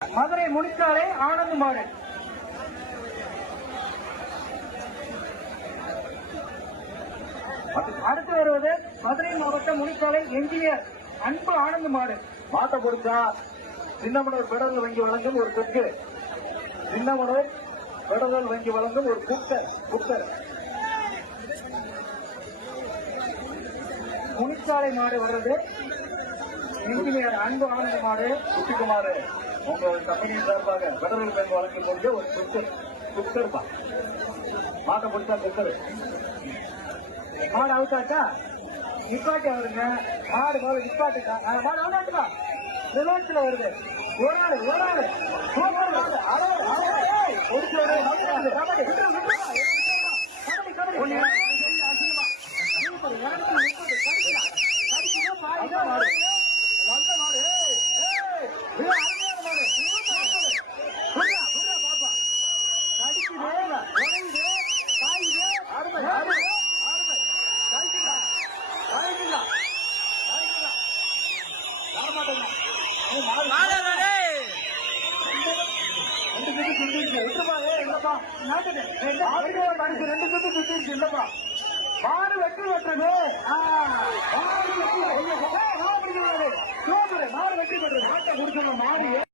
மதுரை முனிச்சாலை ஆனந்த் மாடு. அடுத்து வருவது மதுரை மாவட்ட முனிச்சாலை என்ஜினியர் அன்பு ஆனந்த் மாடு. மாட்ட பொறுத்தா சின்னமனூர் பெடரல் வங்கி வழங்கும் ஒரு தெற்கு, சின்னமனூர் பெடரல் வங்கி வழங்கும் ஒரு குக்கர். முனிச்சாலை மாடு வர்றது என்ஜினியர் அன்பு ஆனந்த் மாடு. குட்டிக்குமார் உங்கள் கம்பெனியின் சார்பாக பெடரல் பேங்க் வழங்கிக் கொண்டு ஒரு குக்கர் தான். மாட்ட பொறுத்தா குக்கர். மாடு அவுத்தாச்சா? நிப்பாட்டி அவருங்க. மாடு போல நிப்பாட்டுக்கா. மாடு அவுத்தாச்சுக்கா. ரிலாக்ஸ்ல வருது. ஒரு ஆளு மாடு வெற்றி பெற்றது. மாடு வெற்றி பெற்றது. மாட்டை முடிச்சோம். மாடு